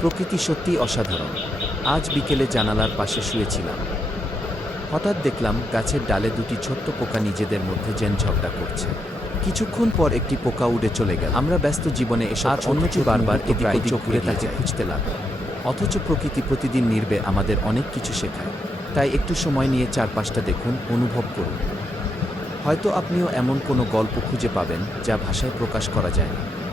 প্রকৃতি সত্যিই অসাধারণ। আজ বিকেলে জানালার পাশে শুয়েছিলাম। হঠাৎ দেখলাম গাছের ডালে দুটি ছোট্ট পোকা নিজেদের মধ্যে যেন ঝগড়া করছে। কিছুক্ষণ পর একটি পোকা উড়ে চলে গেল। আমরা ব্যস্ত জীবনে এসব আর অন্যটি বারবার এদিক ওদিক ঘুরে তাকে খুঁজতে লাগল। অথচ প্রকৃতি প্রতিদিন নির্বে আমাদের অনেক কিছু শেখায়। তাই একটু সময় নিয়ে চারপাশটা দেখুন, অনুভব করুন। হয়তো আপনিও এমন কোনো গল্প খুঁজে পাবেন যা ভাষায় প্রকাশ করা যায় না।